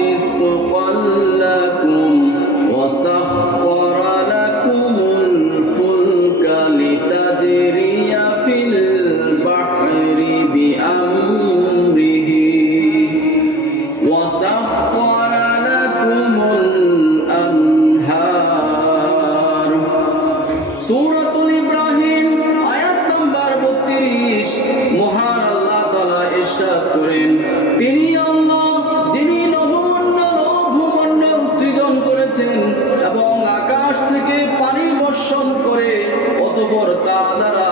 رزقا لكم وسخر لكم الفلك لتجري في البحر بأمره وسخر لكم الأنهار সূরাতুল ইব্রাহিম আয়াত নাম্বার 32 মহান আল্লাহ তাআলা ইরশাদ করেন তিনি আল্লাহ যিনি নভমণ্ডল ও ভূমণ্ডল সৃজন করেছেন এবং আকাশ থেকে পানি বর্ষণ করে অতঃপর তা দ্বারা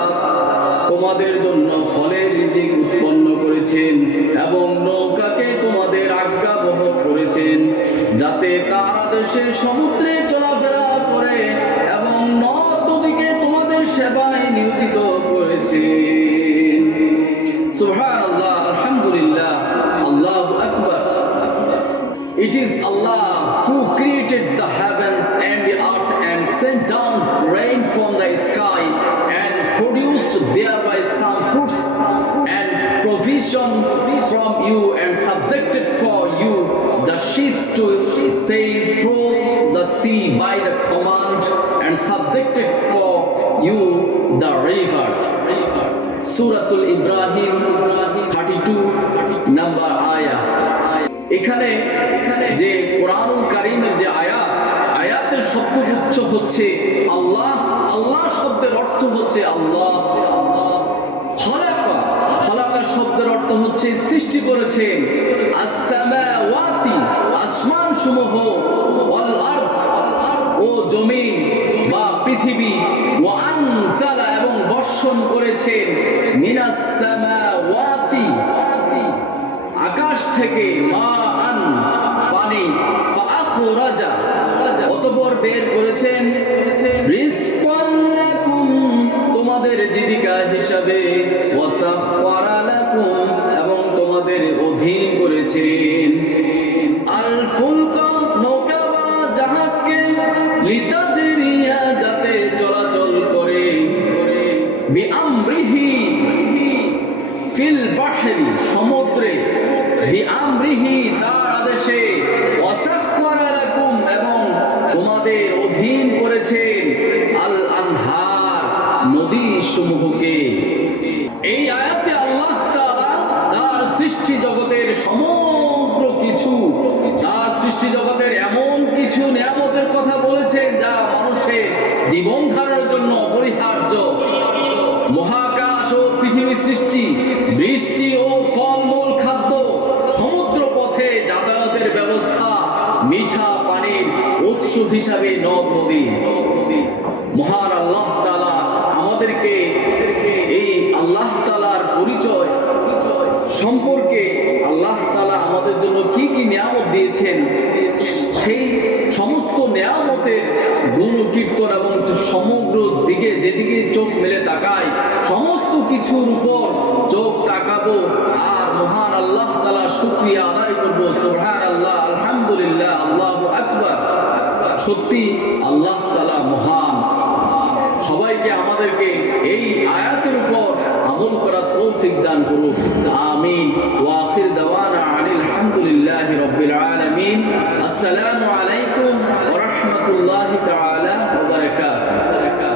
তোমাদের জন্য ফলের রিজিক উৎপন্ন করেছেন এবং নৌকাকে তোমাদের আজ্ঞাবহ করেছেন যাতে তার আদেশে সমুদ্রে চলাফেরা করে এবং নদ নদীকে তোমাদের সেবায় নিয়োজিত করেছেন। সুবহানাল্লাহ, আলহামদুলিল্লাহ, আল্লাহু আকবার। It is Allah who created the heavens and the earth and sent down rain from the sky and produced thereby some fruits and provision from you and subjected for you the ships to sail through the sea by the command and subjected for you the rivers. Suratul Ibrahim 32 number ayah. এখানে যে কোরআনুল কারীমের যে আয়াতের শব্দগুচ্ছ হচ্ছে আল্লাহ, আল্লাহ শব্দের অর্থ হচ্ছে আল্লাহ। খালাকা শব্দের অর্থ হচ্ছে সৃষ্টি করেছেন। আস-সামাওয়াতি আসমান সমূহ, ওয়াল আরদ ও জমিন বা পৃথিবী, ওয়া আনজালা এবং বর্ষণ করেছেন, মিনাস সামাওয়াতি আকাশ থেকে, মাআন পানি, ফাআখরাজা অতঃপর বের করেছেন, রিজকান লাকুম তোমাদের জীবিকা হিসাবে, ওয়াসাখখারা লাকুম এবং তোমাদের অধীন করেছেন, আল ফুলকা নৌকা বা জাহাজকে, লিতাজরিয়া যাতে চলাচল করে, বিআমরিহি ফিল বাহরি সমুদ্রে, বিআমরিহি তার আদেশে, ওয়াসাখখারা লাকুম এবং তোমাদের অধীন করেছেন, আল আনহার নদী সমূহকে। এই আয়াতে আল্লাহ তাআলা তার সৃষ্টি জগতের সমগ্র কিছু, তার সৃষ্টি জগতের এমন কিছু নিয়ামতের কথা বলেছেন যা মানুষের জীবন ধারণের জন্য অপরিহার্য। মহাকাশ ও পৃথিবীর সৃষ্টি, বৃষ্টি ও ফলমূল খাদ্য, সমুদ্র পথে যাতায়াতের ব্যবস্থা, মিঠা পানির উৎস হিসাবে নদ নদী। মহান আল্লাহ তাআলা আমাদেরকে এই আল্লাহ তাআলার পরিচয় সম্পর্কে, আল্লাহ তাআলা আমাদের জন্য কি কি নিয়ামত দিয়েছেন সেই সমস্ত নিয়ামতের গুণ কীর্তন এবং সমগ্র দিকে যেদিকে চোখ মেলে তাকায় সমস্ত কিছুর উপর চোখ তাকাবো আর মহান আল্লাহ তাআলা শুকরিয়া আদায় করব। সুবহানাল্লাহ, আলহামদুলিল্লাহ, আল্লাহু আকবার। সত্যি আল্লাহ তাআলা মহান। সবাইকে আমাদেরকে এই আয়াতের উপর আমল করার তৌফিক দান করুন। আমিন।